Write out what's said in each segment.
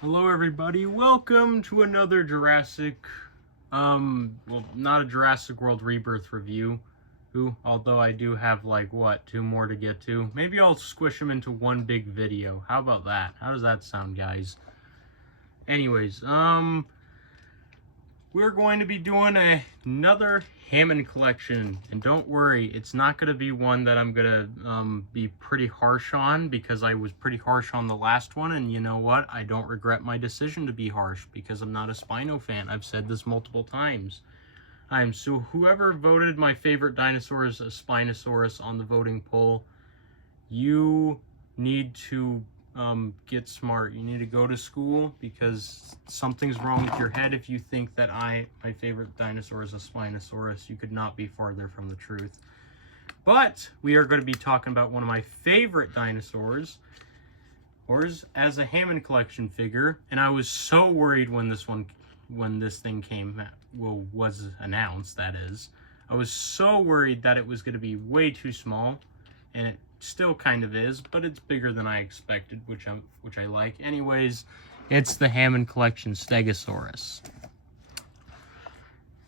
Hello everybody, welcome to another well, not a Jurassic World Rebirth review, although I do have two more to get to. Maybe I'll squish them into one big video. How about that? How does that sound, guys? Anyways, we're going to be doing another Hammond collection, and don't worry, it's not going to be one that I'm going to be pretty harsh on, because I was pretty harsh on the last one, and you know what? I don't regret my decision to be harsh, because I'm not a Spino fan. I've said this multiple times. So whoever voted my favorite dinosaur as a Spinosaurus on the voting poll, you need to get smart. You need to go to school, because something's wrong with your head if you think that my favorite dinosaur is a Spinosaurus. You could not be farther from the truth. But we are going to be talking about one of my favorite dinosaurs as a Hammond collection figure, and I was so worried when this thing was announced. That is, I was so worried that it was going to be way too small, and it still kind of is, but it's bigger than I expected, which I like. Anyways, it's the Hammond collection Stegosaurus.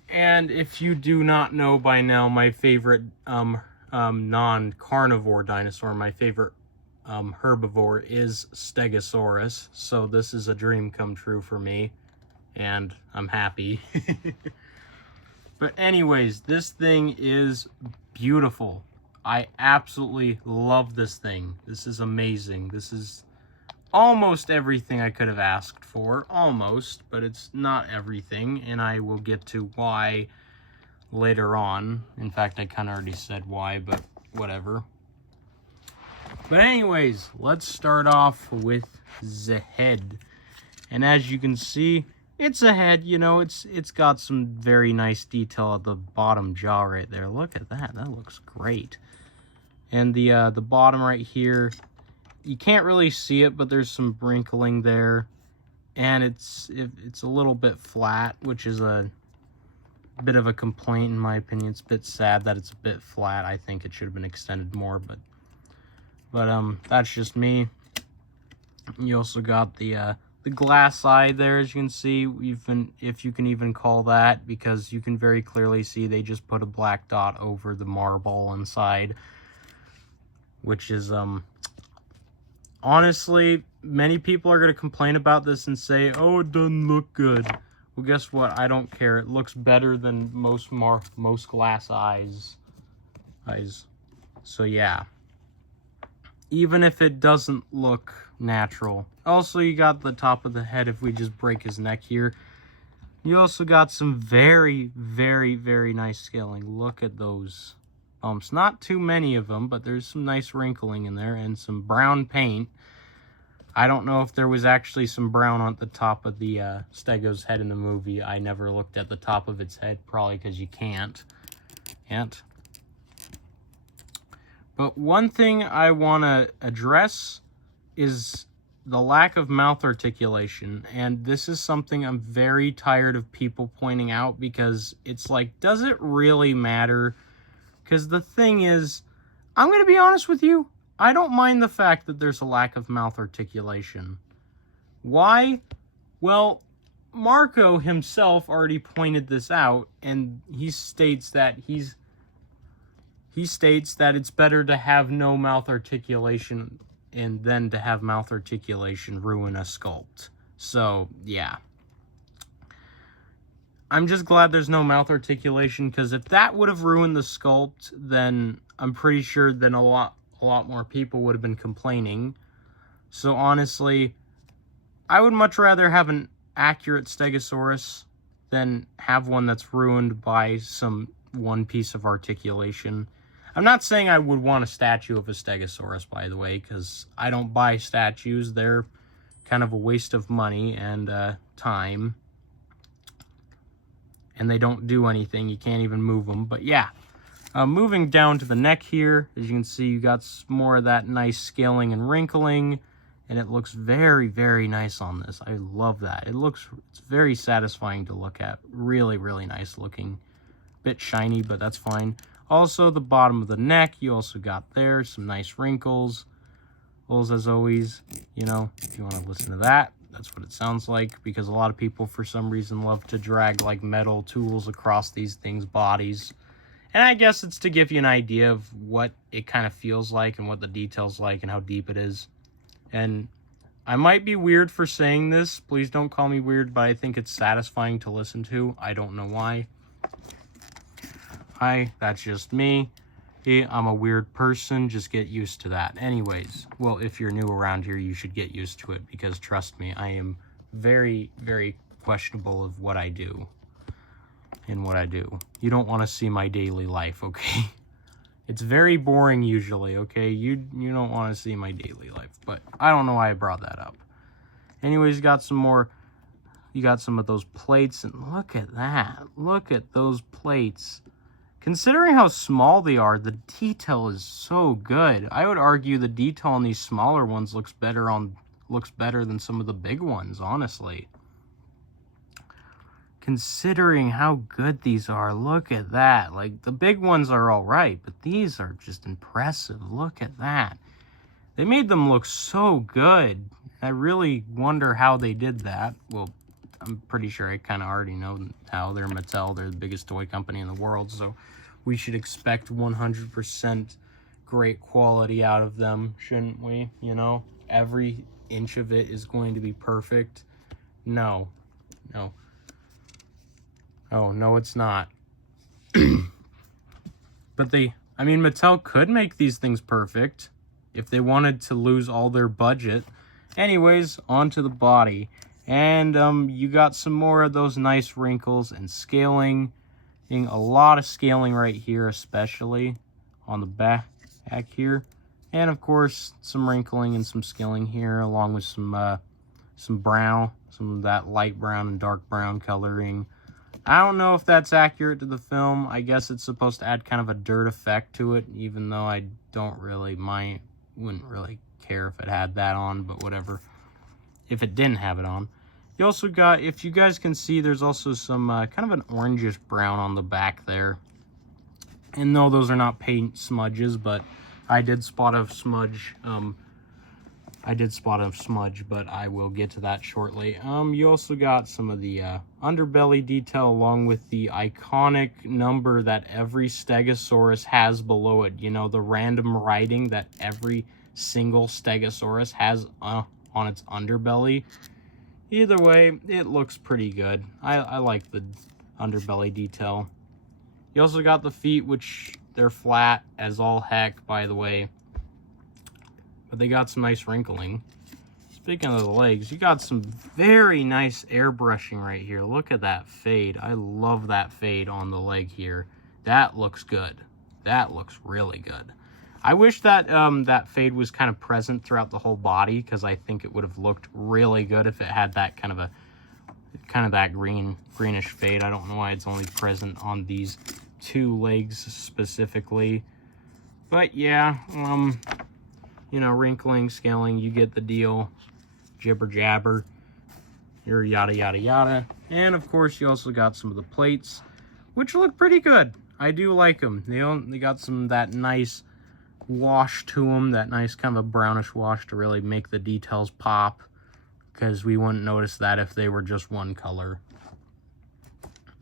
And if you do not know by now, my favorite non-carnivore dinosaur, my favorite herbivore is Stegosaurus. So this is a dream come true for me, and I'm happy. But anyways, this thing is beautiful. I absolutely love this thing. This is amazing. This is almost everything I could have asked for. Almost, but it's not everything, and I will get to why later on. In fact, I kind of already said why, but whatever. But anyways, let's start off with the head. And as you can see, it's a head, you know, it's got some very nice detail at the bottom jaw right there. Look at that. That looks great. And the bottom right here, you can't really see it, but there's some wrinkling there, and it's a little bit flat, which is a bit of a complaint in my opinion. It's a bit sad that it's a bit flat. I think it should have been extended more, but that's just me. You also got the glass eye there, as you can see, even if you can even call that, because you can very clearly see they just put a black dot over the marble inside, which is, honestly, many people are going to complain about this and say, oh, it doesn't look good. Well, guess what? I don't care. It looks better than most glass eyes. So, yeah. Even if it doesn't look natural. Also, you got the top of the head if we just break his neck here. You also got some very, very, very nice scaling. Look at those bumps. Not too many of them, but there's some nice wrinkling in there and some brown paint. I don't know if there was actually some brown on the top of the Stego's head in the movie. I never looked at the top of its head, probably because you can't. But one thing I want to address is the lack of mouth articulation, and this is something I'm very tired of people pointing out, because it's like, does it really matter? Because the thing is, I'm going to be honest with you, I don't mind the fact that there's a lack of mouth articulation. Why? Well, Marco himself already pointed this out, and he states that it's better to have no mouth articulation and then to have mouth articulation ruin a sculpt. So, yeah. I'm just glad there's no mouth articulation, because if that would have ruined the sculpt, then I'm pretty sure then a lot more people would have been complaining. So honestly, I would much rather have an accurate Stegosaurus than have one that's ruined by one piece of articulation. I'm not saying I would want a statue of a Stegosaurus, by the way, because I don't buy statues. They're kind of a waste of money and time. And they don't do anything. You can't even move them. But yeah, moving down to the neck here, as you can see, you got more of that nice scaling and wrinkling, and it looks very, very nice on this. I love that. It's very satisfying to look at. Really, really nice looking. Bit shiny, but that's fine. Also, the bottom of the neck, you also got there some nice wrinkles. As always, you know, if you want to listen to that, That's what it sounds like, because a lot of people for some reason love to drag like metal tools across these things' bodies. And I guess it's to give you an idea of what it kind of feels like and what the detail's like and how deep it is. And I might be weird for saying this. Please don't call me weird, but I think it's satisfying to listen to. I don't know why. Hi, that's just me. I'm a weird person. Just get used to that. Anyways, well, if you're new around here, you should get used to it, because trust me, I am very, very questionable of what I do. In what I do. You don't want to see my daily life, okay? It's very boring usually, okay? You don't want to see my daily life, but I don't know why I brought that up. Anyways, you got some of those plates, and look at that. Look at those plates. Considering how small they are, the detail is so good. I would argue the detail on these smaller ones looks better than some of the big ones, honestly. Considering how good these are, look at that. Like, the big ones are all right, but these are just impressive. Look at that. They made them look so good. I really wonder how they did that. Well, I'm pretty sure I kind of already know how. They're Mattel. They're the biggest toy company in the world, so we should expect 100% great quality out of them, shouldn't we? You know, every inch of it is going to be perfect. No. Oh, no, it's not. But Mattel could make these things perfect if they wanted to lose all their budget. Anyways, onto the body. And you got some more of those nice wrinkles and scaling. A lot of scaling right here, especially on the back here. And of course, some wrinkling and some scaling here, along with some brown, some of that light brown and dark brown coloring. I don't know if that's accurate to the film. I guess it's supposed to add kind of a dirt effect to it, even though I wouldn't really care if it had that on, but whatever. If it didn't have it on. You also got, if you guys can see, there's also some kind of an orangish brown on the back there. And no, those are not paint smudges, but I did spot a smudge. But I will get to that shortly. You also got some of the underbelly detail, along with the iconic number that every stegosaurus has below it. You know, the random writing that every single stegosaurus has on its underbelly. Either way, it looks pretty good. I like the underbelly detail. You also got the feet, which they're flat as all heck, by the way. But they got some nice wrinkling. Speaking of the legs, you got some very nice airbrushing right here. Look at that fade. I love that fade on the leg here. That looks good. That looks really good. I wish that that fade was kind of present throughout the whole body, because I think it would have looked really good if it had that kind of that greenish fade. I don't know why it's only present on these two legs specifically. But yeah, you know, wrinkling, scaling, you get the deal. Jibber jabber, your yada yada yada. And of course, you also got some of the plates, which look pretty good. I do like them. They got some of that nice wash to them, that nice kind of a brownish wash to really make the details pop, because we wouldn't notice that if they were just one color.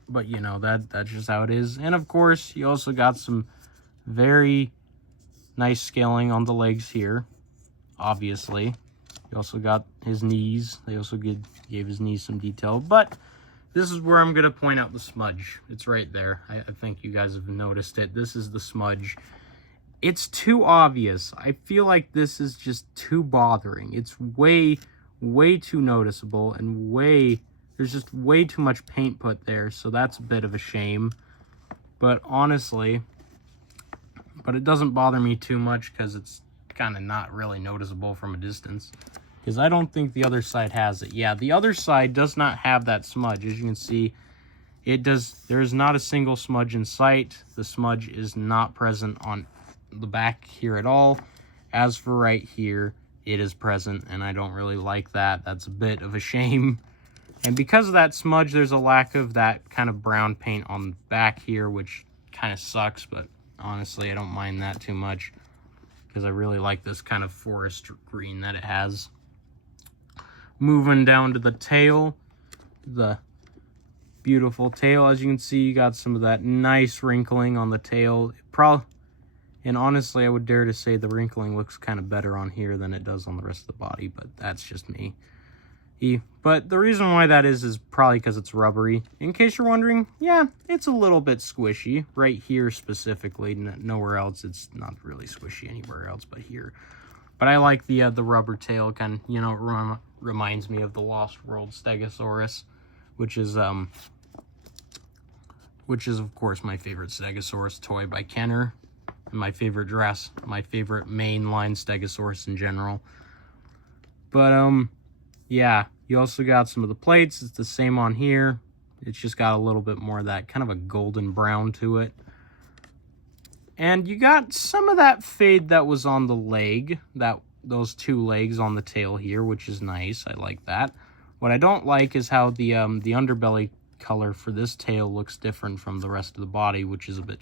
But you know, that's just how it is. And of course, you also got some very nice scaling on the legs here, obviously. You also got his knees. They also gave his knees some detail. But this is where I'm going to point out the smudge. It's right there. I think you guys have noticed it. This is the smudge. It's too obvious. I feel like this is just too bothering. It's way, way too noticeable, and there's just way too much paint put there. So that's a bit of a shame. But honestly, it doesn't bother me too much, because it's kind of not really noticeable from a distance. Because I don't think the other side has it. Yeah, the other side does not have that smudge. As you can see, there is not a single smudge in sight. The smudge is not present on the back here at all. As for right here, it is present, and I don't really like that. That's a bit of a shame. And because of that smudge, there's a lack of that kind of brown paint on the back here, which kind of sucks, but honestly, I don't mind that too much, because I really like this kind of forest green that it has. Moving down to the tail, the beautiful tail. As you can see, you got some of that nice wrinkling on the tail. And honestly, I would dare to say the wrinkling looks kind of better on here than it does on the rest of the body, but that's just me. But the reason why that is probably because it's rubbery. In case you're wondering, yeah, it's a little bit squishy right here specifically. Nowhere else, it's not really squishy anywhere else but here. But I like the rubber tail. Kind of, you know, it reminds me of the Lost World Stegosaurus, which is of course my favorite Stegosaurus toy by Kenner, and my favorite mainline Stegosaurus in general. But yeah, you also got some of the plates. It's the same on here. It's just got a little bit more of that kind of a golden brown to it. And you got some of that fade that was on the leg, those two legs on the tail here, which is nice. I like that. What I don't like is how the underbelly color for this tail looks different from the rest of the body, which is a bit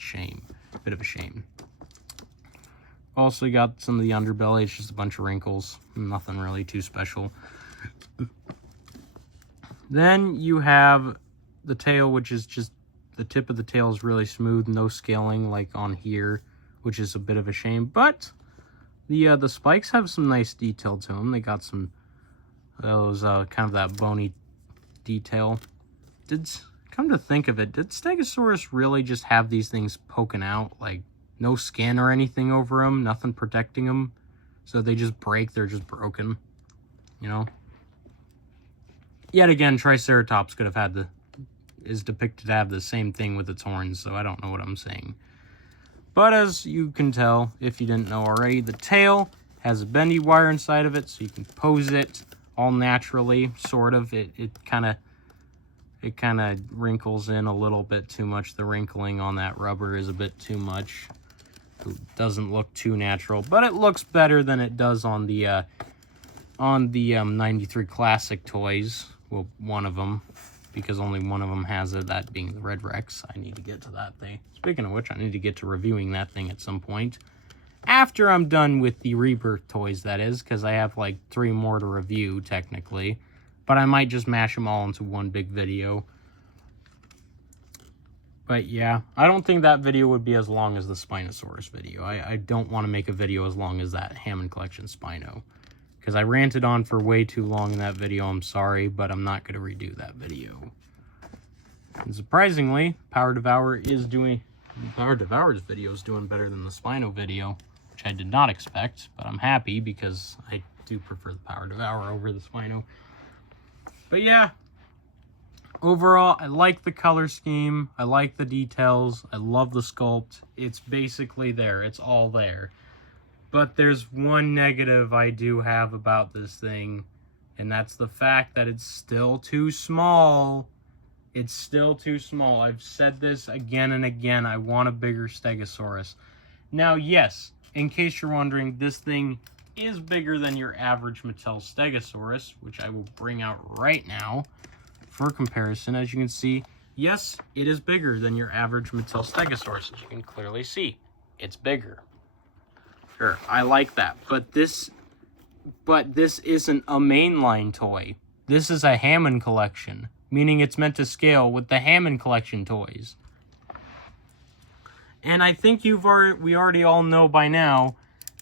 of a shame. Also, you got some of the underbelly. It's just a bunch of wrinkles. Nothing really too special. Then you have the tail, which is just the tip of the tail is really smooth, no scaling like on here, which is a bit of a shame. But the spikes have some nice detail to them. They got some those kind of that bony detail. Come to think of it, did Stegosaurus really just have these things poking out, like no skin or anything over them, nothing protecting them, so they just break? They're just broken, you know? Yet again, Triceratops could have had is depicted to have the same thing with its horns, so I don't know what I'm saying. But as you can tell, if you didn't know already, the tail has a bendy wire inside of it, so you can pose it all naturally, sort of. It kind of wrinkles in a little bit too much. The wrinkling on that rubber is a bit too much. It doesn't look too natural, but it looks better than it does on the 93 Classic toys. Well, one of them, because only one of them has it, that being the Red Rex. I need to get to that thing. Speaking of which, I need to get to reviewing that thing at some point. After I'm done with the Rebirth toys, that is, because I have like 3 more to review, technically. But I might just mash them all into one big video. But yeah, I don't think that video would be as long as the Spinosaurus video. I don't want to make a video as long as that Hammond Collection Spino, because I ranted on for way too long in that video. I'm sorry, but I'm not going to redo that video. And surprisingly, Power Devour's video is doing better than the Spino video, which I did not expect, but I'm happy because I do prefer the Power Devour over the Spino. But yeah, overall, I like the color scheme. I like the details. I love the sculpt. It's basically there. It's all there. But there's one negative I do have about this thing, and that's the fact that it's still too small. It's still too small. I've said this again and again. I want a bigger Stegosaurus. Now, yes, in case you're wondering, this thing is bigger than your average Mattel Stegosaurus, which I will bring out right now for comparison. As you can see, yes, it is bigger than your average Mattel Stegosaurus. As you can clearly see, it's bigger. Sure, I like that, but this isn't a mainline toy. This is a Hammond collection, meaning it's meant to scale with the Hammond collection toys. And I think we already all know by now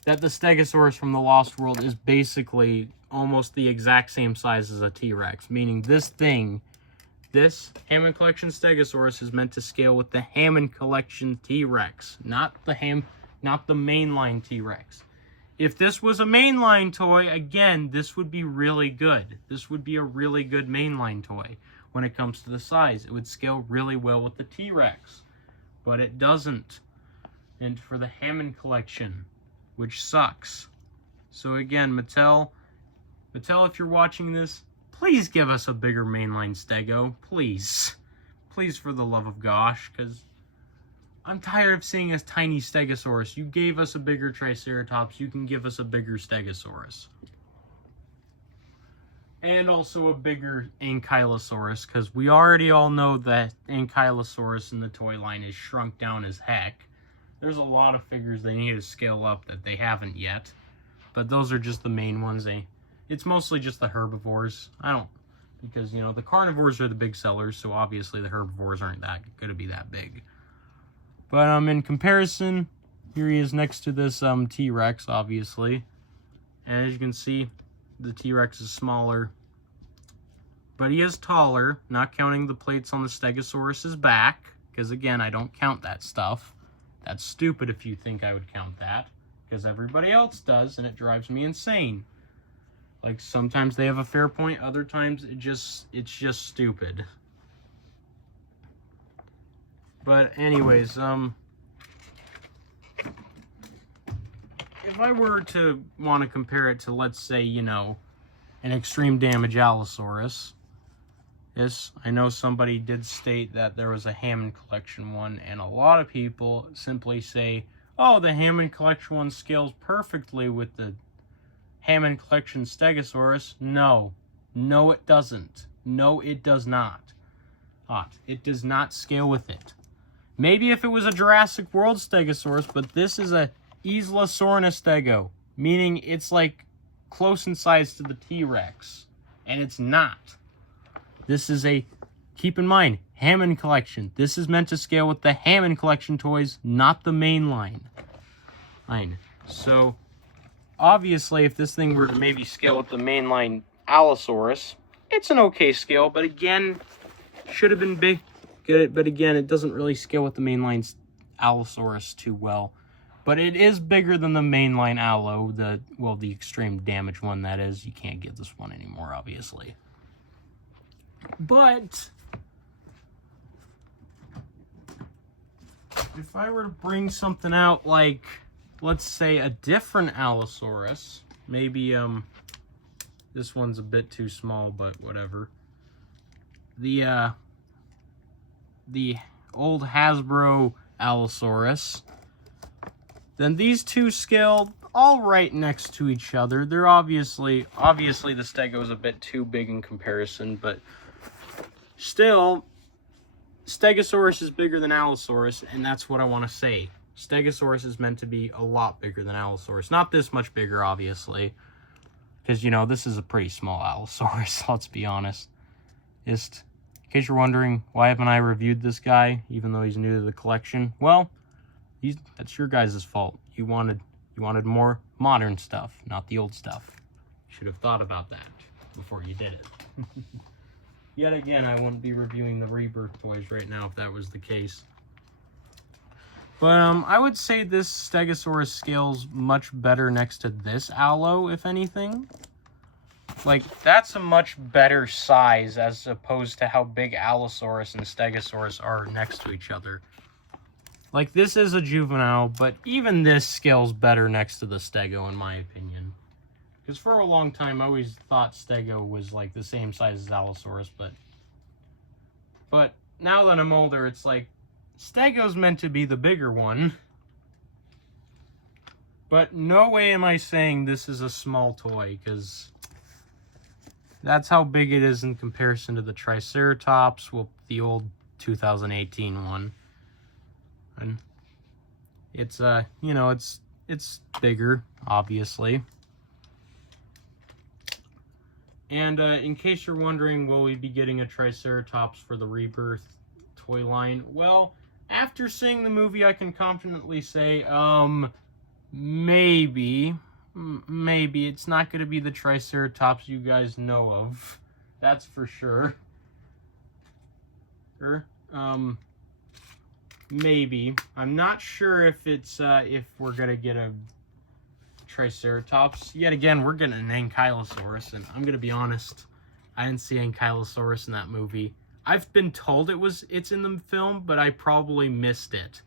that the Stegosaurus from the Lost World is basically almost the exact same size as a T-Rex, meaning this Hammond Collection Stegosaurus is meant to scale with the Hammond Collection T-Rex, not the mainline T-Rex. If this was a mainline toy, again, this would be really good. This would be a really good mainline toy when it comes to the size. It would scale really well with the T-Rex, but it doesn't. And for the Hammond Collection, which sucks. So again, Mattel, if you're watching this, please give us a bigger mainline Stego. Please. Please, for the love of gosh, because I'm tired of seeing a tiny Stegosaurus. You gave us a bigger Triceratops, you can give us a bigger Stegosaurus. And also a bigger Ankylosaurus, because we already all know that Ankylosaurus in the toy line is shrunk down as heck. There's a lot of figures they need to scale up that they haven't yet. But those are just the main ones. It's mostly just the herbivores. Because, you know, the carnivores are the big sellers, so obviously the herbivores aren't going to be that big. But in comparison, here he is next to this T-Rex, obviously. And as you can see, the T-Rex is smaller. But he is taller, not counting the plates on the Stegosaurus's back. Because again, I don't count that stuff. That's stupid if you think I would count that. Because everybody else does, and it drives me insane. Like, sometimes they have a fair point, other times it's just stupid. But anyways, if I were to want to compare it to, let's say, you know, an extreme damage Allosaurus, yes, I know somebody did state that there was a Hammond collection one, and a lot of people simply say, oh, the Hammond collection one scales perfectly with the Hammond collection Stegosaurus. No, it doesn't. No, it does not. It does not scale with it. Maybe if it was a Jurassic World Stegosaurus, but this is a Isla Stego, meaning it's like close in size to the T-Rex, and it's not. This is a, keep in mind, Hammond collection. This is meant to scale with the Hammond collection toys, not the main line. So, obviously, if this thing were to maybe scale with the mainline Allosaurus, it's an okay scale, but again, should have been big. But again, it doesn't really scale with the mainline Allosaurus too well. But it is bigger than the mainline Allo, the extreme damage one, that is. You can't get this one anymore, obviously. But if I were to bring something out like, let's say, a different Allosaurus, maybe this one's a bit too small, but whatever. The old Hasbro Allosaurus, then these two scale all right next to each other. They're obviously the Stego is a bit too big in comparison, but still, Stegosaurus is bigger than Allosaurus, and that's what I want to say. Stegosaurus is meant to be a lot bigger than Allosaurus. Not this much bigger, obviously, because, you know, this is a pretty small Allosaurus, let's be honest. Just in case you're wondering, why haven't I reviewed this guy, even though he's new to the collection? Well, that's your guys' fault. You wanted more modern stuff, not the old stuff. You should have thought about that before you did it. Yet again, I wouldn't be reviewing the Rebirth toys right now if that was the case. But I would say this Stegosaurus scales much better next to this Allo, if anything. Like, that's a much better size as opposed to how big Allosaurus and Stegosaurus are next to each other. Like, this is a juvenile, but even this scales better next to the Stego, in my opinion. Because for a long time, I always thought Stego was, like, the same size as Allosaurus, but now that I'm older, it's like, Stego's meant to be the bigger one. But no way am I saying this is a small toy, because that's how big it is in comparison to the Triceratops, well, the old 2018 one. And it's, you know, it's bigger, obviously. And in case you're wondering, will we be getting a Triceratops for the Rebirth toy line? Well, after seeing the movie, I can confidently say, maybe it's not going to be the Triceratops you guys know of. That's for sure. Maybe. I'm not sure if it's, if we're going to get a Triceratops. Yet again, we're getting an Ankylosaurus, and I'm going to be honest, I didn't see Ankylosaurus in that movie. I've been told it's in the film, but I probably missed it.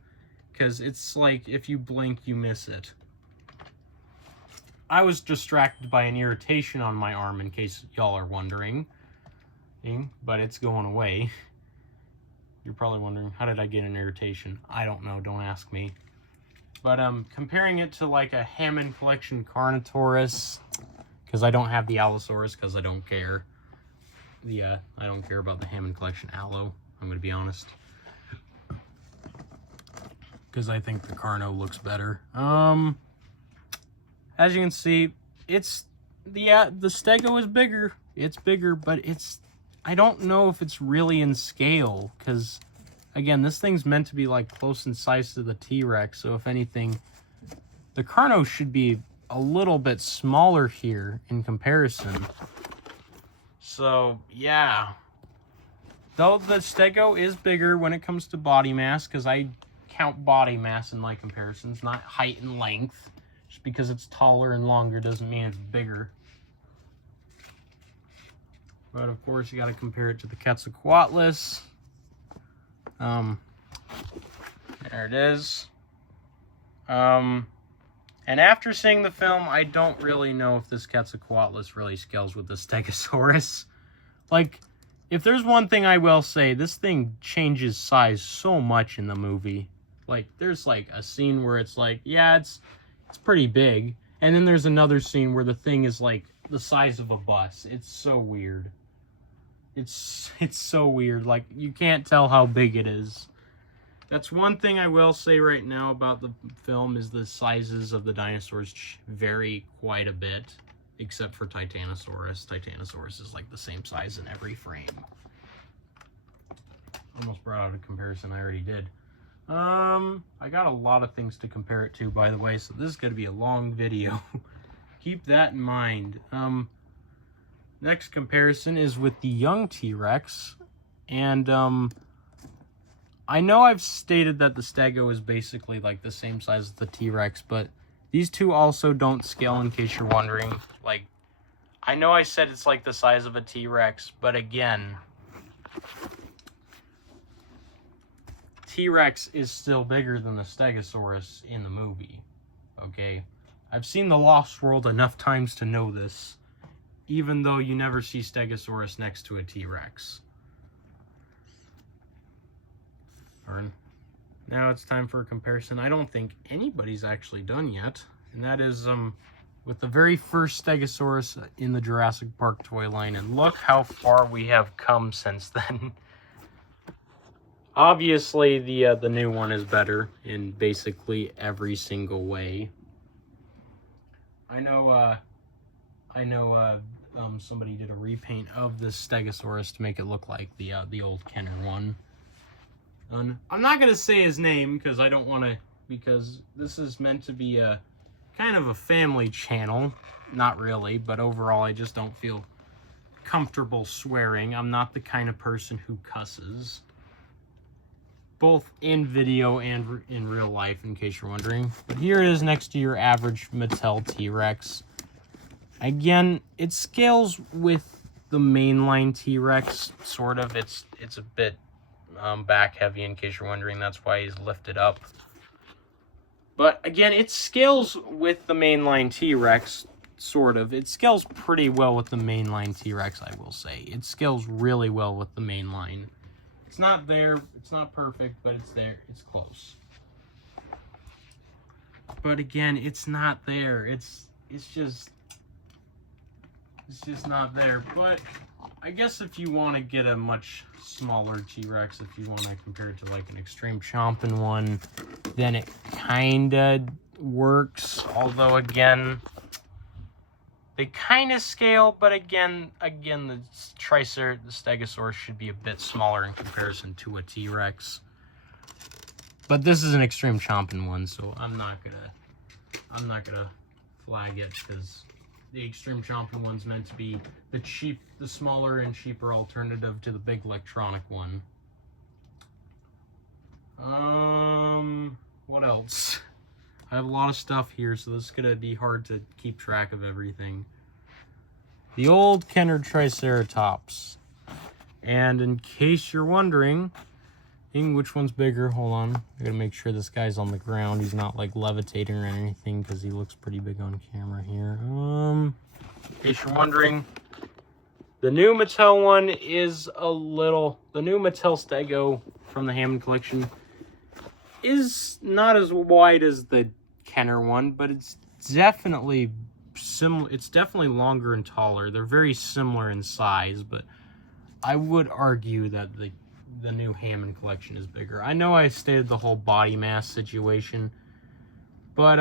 Because it's like, if you blink, you miss it. I was distracted by an irritation on my arm, in case y'all are wondering. But it's going away. You're probably wondering, how did I get an irritation? I don't know, don't ask me. But comparing it to like a Hammond Collection Carnotaurus, because I don't have the Allosaurus, because I don't care. I don't care about the Hammond Collection Allo, I'm going to be honest. Because I think the Carno looks better. As you can see, it's the Stego is bigger. It's bigger, but I don't know if it's really in scale, because again, this thing's meant to be like close in size to the T-Rex, so if anything, the Carno should be a little bit smaller here in comparison. So yeah, though the Stego is bigger when it comes to body mass, because I count body mass in my comparisons, not height and length. Just because it's taller and longer doesn't mean it's bigger. But of course, you got to compare it to the Quetzalcoatlus. There it is. And after seeing the film, I don't really know if this Quetzalcoatlus really scales with the Stegosaurus. Like, if there's one thing I will say, this thing changes size so much in the movie. Like, there's like a scene where it's like, yeah, it's pretty big. And then there's another scene where the thing is like the size of a bus. It's so weird. It's so weird. Like, you can't tell how big it is. That's one thing I will say right now about the film, is the sizes of the dinosaurs vary quite a bit, except for Titanosaurus. Titanosaurus is like the same size in every frame. Almost brought out a comparison I already did. I got a lot of things to compare it to, by the way, so this is going to be a long video. Keep that in mind. Next comparison is with the young T-Rex, and I know I've stated that the Stego is basically like the same size as the T-Rex, but these two also don't scale, in case you're wondering. Like, I know I said it's like the size of a T-Rex, but again, T-Rex is still bigger than the Stegosaurus in the movie, okay? I've seen The Lost World enough times to know this, even though you never see Stegosaurus next to a T-Rex. Now it's time for a comparison I don't think anybody's actually done yet, and that is with the very first Stegosaurus in the Jurassic Park toy line, and look how far we have come since then. Obviously, the new one is better in basically every single way. I know somebody did a repaint of this Stegosaurus to make it look like the old Kenner one. I'm not gonna say his name because I don't want to, because this is meant to be a kind of a family channel. Not really, but overall, I just don't feel comfortable swearing. I'm not the kind of person who cusses, both in video and in real life, in case you're wondering. But here it is next to your average Mattel T-Rex. Again, it scales with the mainline T-Rex, sort of. It's a bit back heavy, in case you're wondering. That's why he's lifted up. But again, it scales with the mainline T-Rex, sort of. It scales pretty well with the mainline T-Rex, I will say. It scales really well with the mainline. It's not there, it's not perfect, but it's there, it's close. But again, it's not there. It's just not there. But I guess if you want to get a much smaller T-Rex, if you want to compare it to like an Extreme Chomping one, then it kinda works. Although again, they kind of scale, but again, the Stegosaurus should be a bit smaller in comparison to a T-Rex. But this is an Extreme Chomping one, so I'm not gonna flag it, because the Extreme Chomping one's meant to be the smaller and cheaper alternative to the big electronic one. What else? I have a lot of stuff here, so this is going to be hard to keep track of everything. The old Kenner Triceratops. And in case you're wondering which one's bigger, hold on. I gotta make sure this guy's on the ground. He's not like levitating or anything, because he looks pretty big on camera here. In case you're wondering, the new Mattel one is the new Mattel Stego from the Hammond collection is not as wide as the Kenner one, but it's definitely similar. It's definitely longer and taller. They're very similar in size, but I would argue that the new Hammond collection is bigger. I know I stated the whole body mass situation, but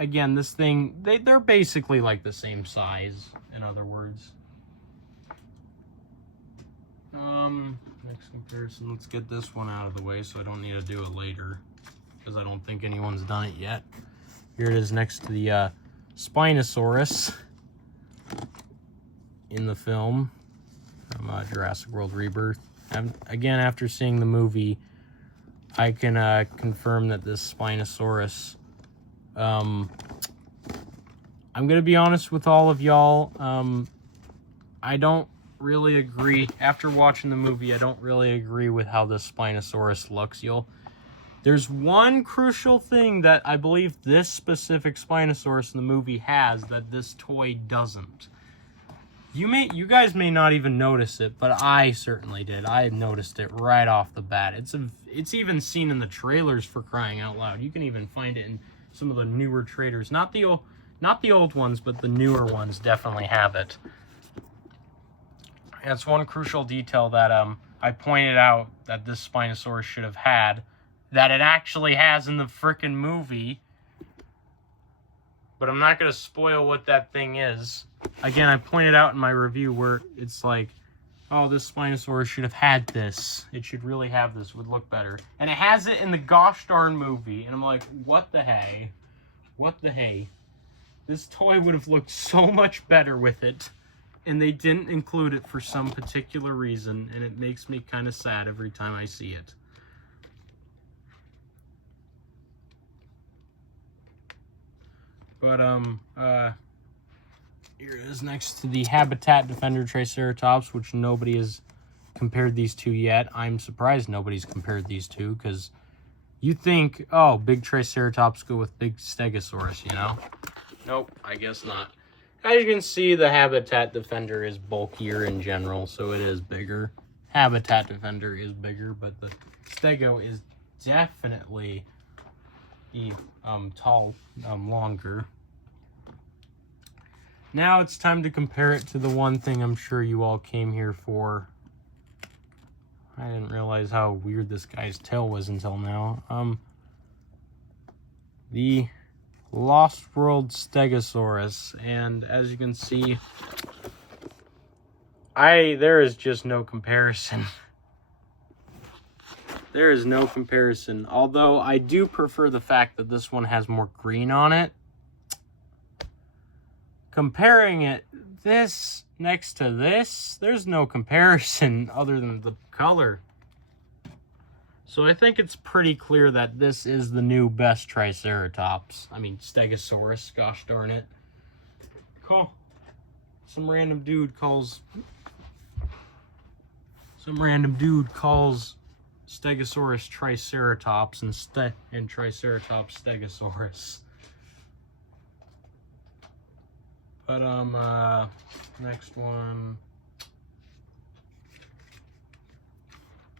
again, this thing, they're basically like the same size, in other words. Next comparison, let's get this one out of the way so I don't need to do it later, because I don't think anyone's done it yet. Here it is next to the Spinosaurus in the film from Jurassic World Rebirth. And again, after seeing the movie, I can confirm that this Spinosaurus, I'm going to be honest with all of y'all, I don't really agree. After watching the movie, I don't really agree with how this Spinosaurus looks. There's one crucial thing that I believe this specific Spinosaurus in the movie has that this toy doesn't. You guys may not even notice it, but I certainly did. I noticed it right off the bat. It's even seen in the trailers, for crying out loud. You can even find it in some of the newer trailers. Not the old ones, but the newer ones definitely have it. And it's one crucial detail that I pointed out that this Spinosaurus should have had, that it actually has in the frickin' movie. But I'm not going to spoil what that thing is. Again, I pointed out in my review where it's like, oh, this Spinosaurus should have had this. It should really have this. It would look better. And it has it in the gosh darn movie. And I'm like, what the hey? What the hey? This toy would have looked so much better with it. And they didn't include it for some particular reason. And it makes me kind of sad every time I see it. But, here it is next to the Habitat Defender Triceratops, which nobody has compared these two yet. I'm surprised nobody's compared these two, because you think, oh, big Triceratops go with big Stegosaurus, you know? Nope, I guess not. As you can see, the Habitat Defender is bulkier in general, so it is bigger. Habitat Defender is bigger, but the Stego is definitely longer. Now it's time to compare it to the one thing I'm sure you all came here for. I didn't realize how weird this guy's tail was until now. The Lost World Stegosaurus, and as you can see, there is just no comparison. There is no comparison, although I do prefer the fact that this one has more green on it. Comparing it, this next to this, there's no comparison other than the color. So I think it's pretty clear that this is the new best Triceratops. I mean, Stegosaurus, gosh darn it. Some random dude calls Stegosaurus Triceratops and Triceratops Stegosaurus. But, next one.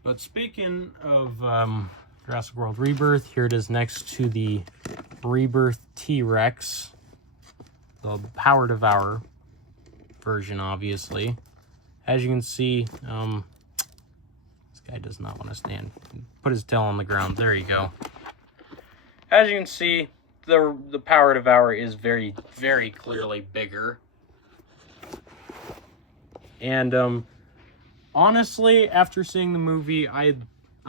But speaking of Jurassic World Rebirth, here it is next to the Rebirth T-Rex, the Power Devour version, obviously. As you can see, this guy does not want to stand. Put his tail on the ground. There you go. As you can see, the Power Devour is very, very clearly bigger. And honestly, after seeing the movie, I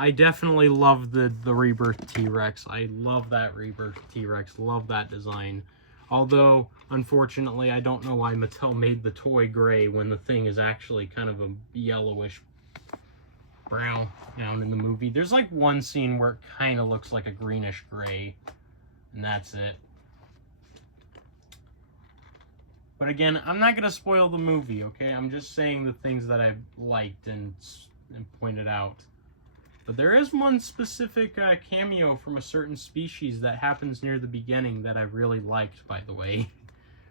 definitely love the Rebirth T-Rex. I love that Rebirth T-Rex. Love that design. Although, unfortunately, I don't know why Mattel made the toy gray when the thing is actually kind of a yellowish brown down in the movie. There's like one scene where it kind of looks like a greenish gray. And that's it. But again, I'm not going to spoil the movie, okay? I'm just saying the things that I liked and pointed out. But there is one specific cameo from a certain species that happens near the beginning that I really liked, by the way.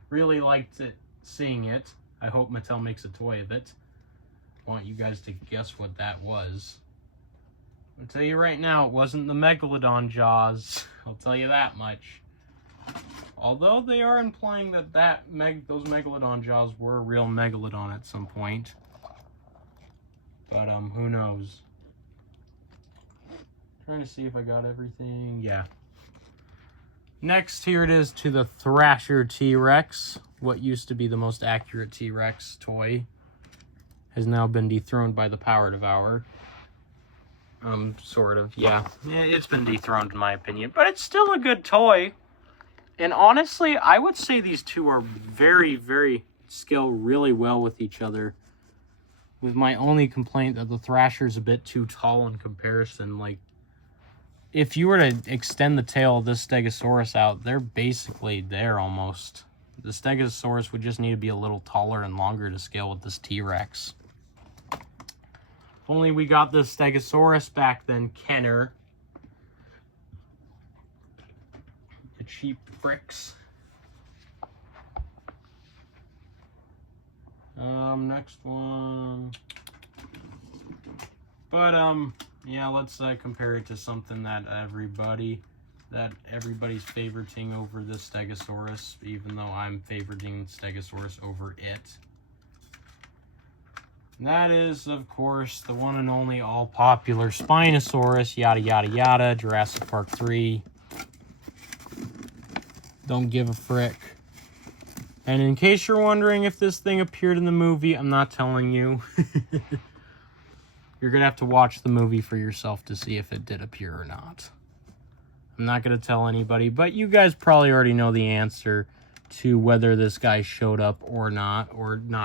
Really liked seeing it. I hope Mattel makes a toy of it. I want you guys to guess what that was. I'll tell you right now, it wasn't the Megalodon jaws. I'll tell you that much. Although they are implying that those Megalodon jaws were a real Megalodon at some point. But, who knows? Trying to see if I got everything. Yeah. Next, here it is to the Thrasher T-Rex. What used to be the most accurate T-Rex toy has now been dethroned by the Power Devourer. Sort of, yeah. Yeah, it's been dethroned in my opinion, but it's still a good toy. And honestly, I would say these two are very, very scale really well with each other. With my only complaint that the Thrasher's a bit too tall in comparison. Like, if you were to extend the tail of this Stegosaurus out, they're basically there almost. The Stegosaurus would just need to be a little taller and longer to scale with this T-Rex. If only we got this Stegosaurus back then, Kenner. The cheap bricks. Next one. But, yeah, let's compare it to something that everybody's favoriting over this Stegosaurus, even though I'm favoriting Stegosaurus over it. And that is, of course, the one and only all-popular Spinosaurus, yada, yada, yada, Jurassic Park 3. Don't give a frick. And in case you're wondering if this thing appeared in the movie, I'm not telling you. You're going to have to watch the movie for yourself to see if it did appear or not. I'm not going to tell anybody, but you guys probably already know the answer to whether this guy showed up or not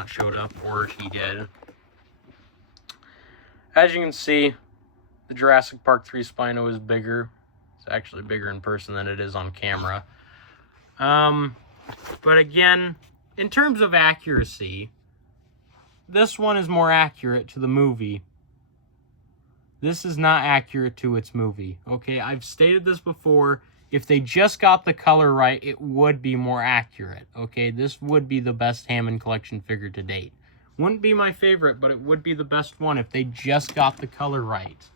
showed up, or he did. As you can see, the Jurassic Park 3 Spino is bigger. It's actually bigger in person than it is on camera. But again, in terms of accuracy, this one is more accurate to the movie. This is not accurate to its movie. Okay, I've stated this before. If they just got the color right, it would be more accurate. Okay, this would be the best Hammond collection figure to date. Wouldn't be my favorite, but it would be the best one if they just got the color right.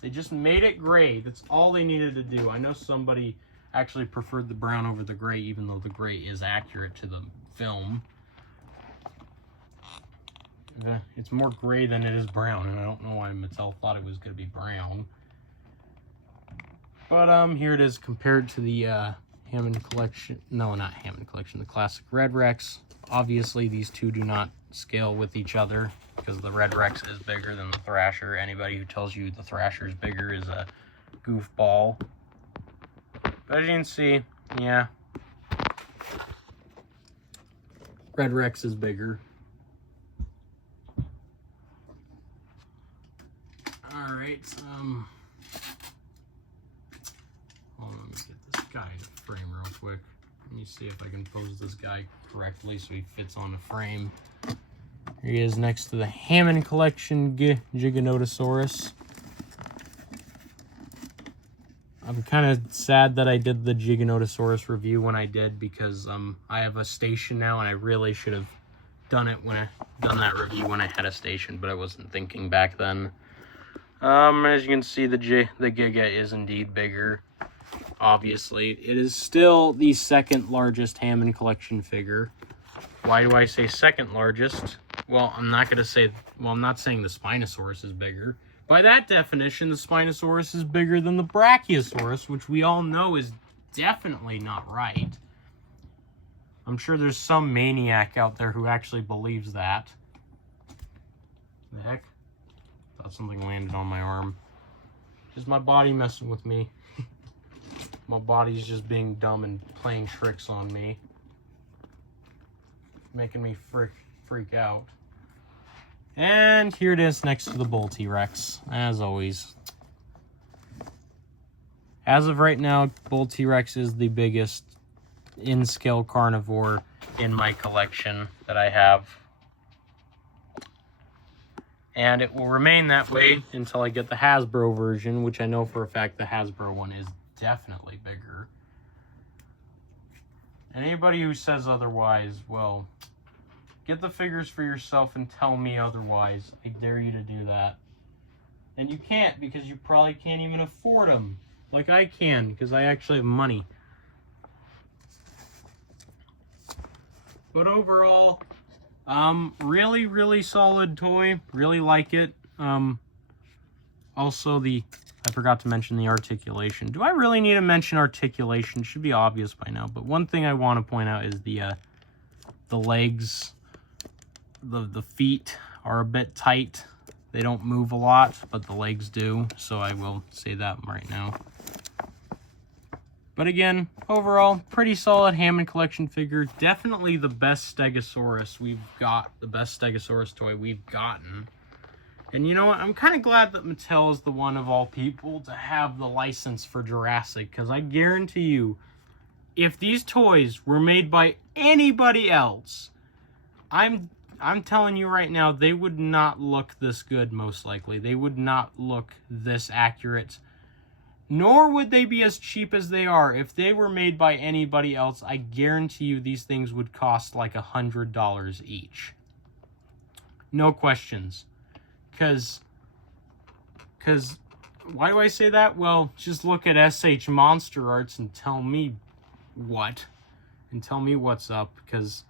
They just made it gray. That's all they needed to do. I know somebody actually preferred the brown over the gray, even though the gray is accurate to the film. It's more gray than it is brown, and I don't know why Mattel thought it was going to be brown. But here it is compared to the Hammond collection. No, not Hammond collection, the classic Red Rex. Obviously, these two do not scale with each other because the Red Rex is bigger than the Thrasher. Anybody who tells you the Thrasher is bigger is a goofball. But as you can see, yeah, Red Rex is bigger. Alright, hold on, let me get this guy in the frame real quick. Let me see if I can pose this guy correctly so he fits on the frame. Here he is next to the Hammond collection Giganotosaurus. I'm kind of sad that I did the Giganotosaurus review when I did, because I have a station now, and I really should have done that review when I had a station, but I wasn't thinking back then. As you can see, the Giga is indeed bigger. Obviously, it is still the second largest Hammond collection figure. Why do I say second largest? Well, I'm not saying the Spinosaurus is bigger. By that definition, the Spinosaurus is bigger than the Brachiosaurus, which we all know is definitely not right. I'm sure there's some maniac out there who actually believes that. The heck? Thought something landed on my arm. Just my body messing with me. My body's just being dumb and playing tricks on me. Making me freak out. And here it is next to the Bull T-Rex, as always. As of right now, Bull T-Rex is the biggest in-scale carnivore in my collection that I have. And it will remain that way until I get the Hasbro version, which I know for a fact the Hasbro one is definitely bigger. And anybody who says otherwise, well, get the figures for yourself and tell me otherwise. I dare you to do that. And you can't, because you probably can't even afford them. Like I can, because I actually have money. But overall, really, really solid toy. Really like it. Also, I forgot to mention the articulation. Do I really need to mention articulation? Should be obvious by now. But one thing I want to point out is the legs, the feet are a bit tight. They don't move a lot, but the legs do. So I will say that right now. But again, overall, pretty solid Hammond collection figure. Definitely the best stegosaurus we've got. The best stegosaurus toy we've gotten. And you know what? I'm kind of glad that Mattel is the one of all people to have the license for Jurassic. Because I guarantee you, if these toys were made by anybody else, I'm telling you right now, they would not look this good, most likely. They would not look this accurate. Nor would they be as cheap as they are. If they were made by anybody else, I guarantee you these things would cost like $100 each. No questions. Because why do I say that? Well, just look at SH Monster Arts and tell me what. And tell me what's up. Because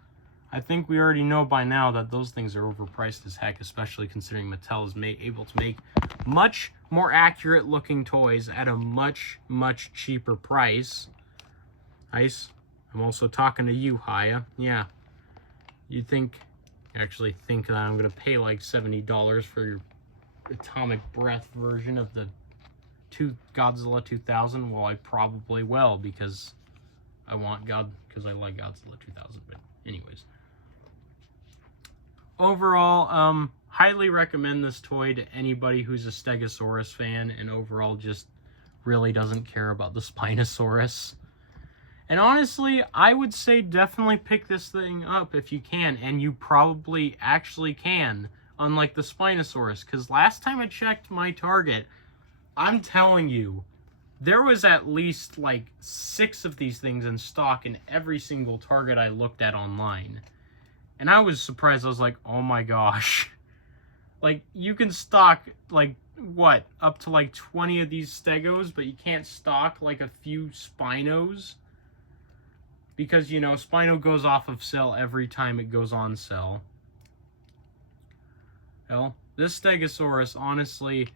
I think we already know by now that those things are overpriced as heck, especially considering Mattel is able to make much more accurate looking toys at a much, much cheaper price. Ice, I'm also talking to you, Haya. Yeah. You actually think that I'm going to pay like $70 for your Atomic Breath version of the Godzilla 2000? Well, I probably will because I like Godzilla 2000. But anyways. Overall, highly recommend this toy to anybody who's a Stegosaurus fan and overall just really doesn't care about the Spinosaurus. And honestly, I would say definitely pick this thing up if you can, and you probably actually can, unlike the Spinosaurus, because last time I checked my Target, I'm telling you, there was at least like 6 of these things in stock in every single Target I looked at online. And I was surprised. I was like, oh my gosh. Like, you can stock, like, what? Up to, like, 20 of these Stegos, but you can't stock, like, a few Spinos. Because, you know, Spino goes off of sale every time it goes on sale. Hell, this Stegosaurus, honestly,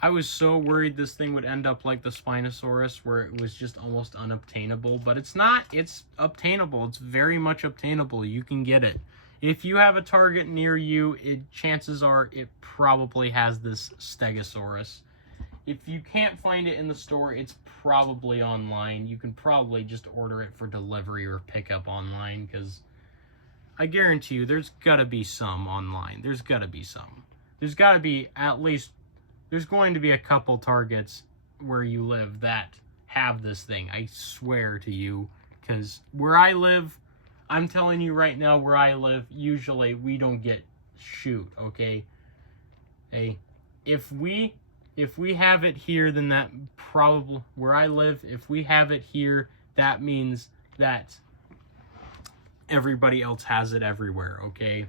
I was so worried this thing would end up like the Spinosaurus, where it was just almost unobtainable. But it's not. It's obtainable. It's very much obtainable. You can get it. If you have a Target near you, chances are it probably has this Stegosaurus. If you can't find it in the store, it's probably online. You can probably just order it for delivery or pickup online, because I guarantee you there's got to be some online. There's got to be some. There's got to be at least, there's going to be a couple Targets where you live that have this thing. I swear to you, because where I live, I'm telling you right now, where I live, usually we don't get shoot, okay? Hey, if we have it here, then that probably, where I live, if we have it here, that means that everybody else has it everywhere, okay?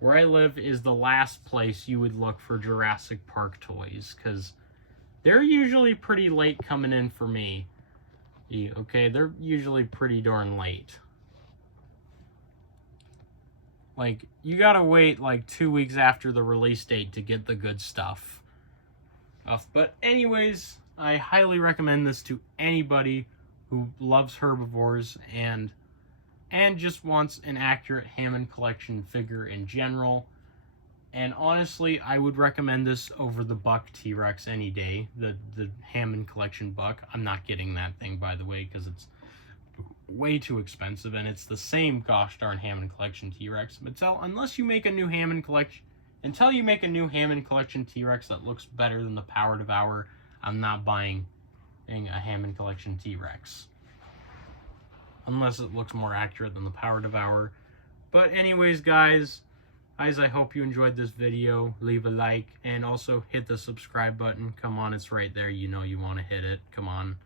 Where I live is the last place you would look for Jurassic Park toys, because they're usually pretty late coming in for me. Okay, they're usually pretty darn late. Like, you gotta wait like 2 weeks after the release date to get the good stuff. But anyways, I highly recommend this to anybody who loves herbivores and just wants an accurate Hammond collection figure in general. And honestly, I would recommend this over the Buck T-Rex any day. The Hammond collection Buck. I'm not getting that thing, by the way, because it's way too expensive, and it's the same gosh darn Hammond collection T-Rex. Mattel, unless you make a new Hammond collection, until you make a new Hammond collection T-Rex that looks better than the Power Devour, I'm not buying a Hammond collection T-Rex. Unless it looks more accurate than the Power Devour. But anyways, guys, I hope you enjoyed this video. Leave a like, and also hit the subscribe button. Come on, it's right there. You know you want to hit it. Come on.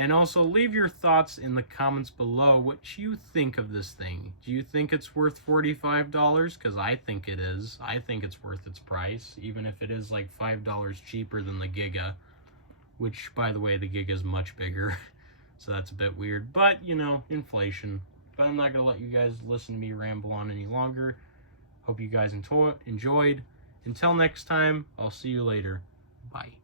And also, leave your thoughts in the comments below what you think of this thing. Do you think it's worth $45? Because I think it is. I think it's worth its price, even if it is like $5 cheaper than the Giga. Which, by the way, the Giga is much bigger. So that's a bit weird. But, you know, inflation. But I'm not going to let you guys listen to me ramble on any longer. Hope you guys enjoyed. Until next time, I'll see you later. Bye.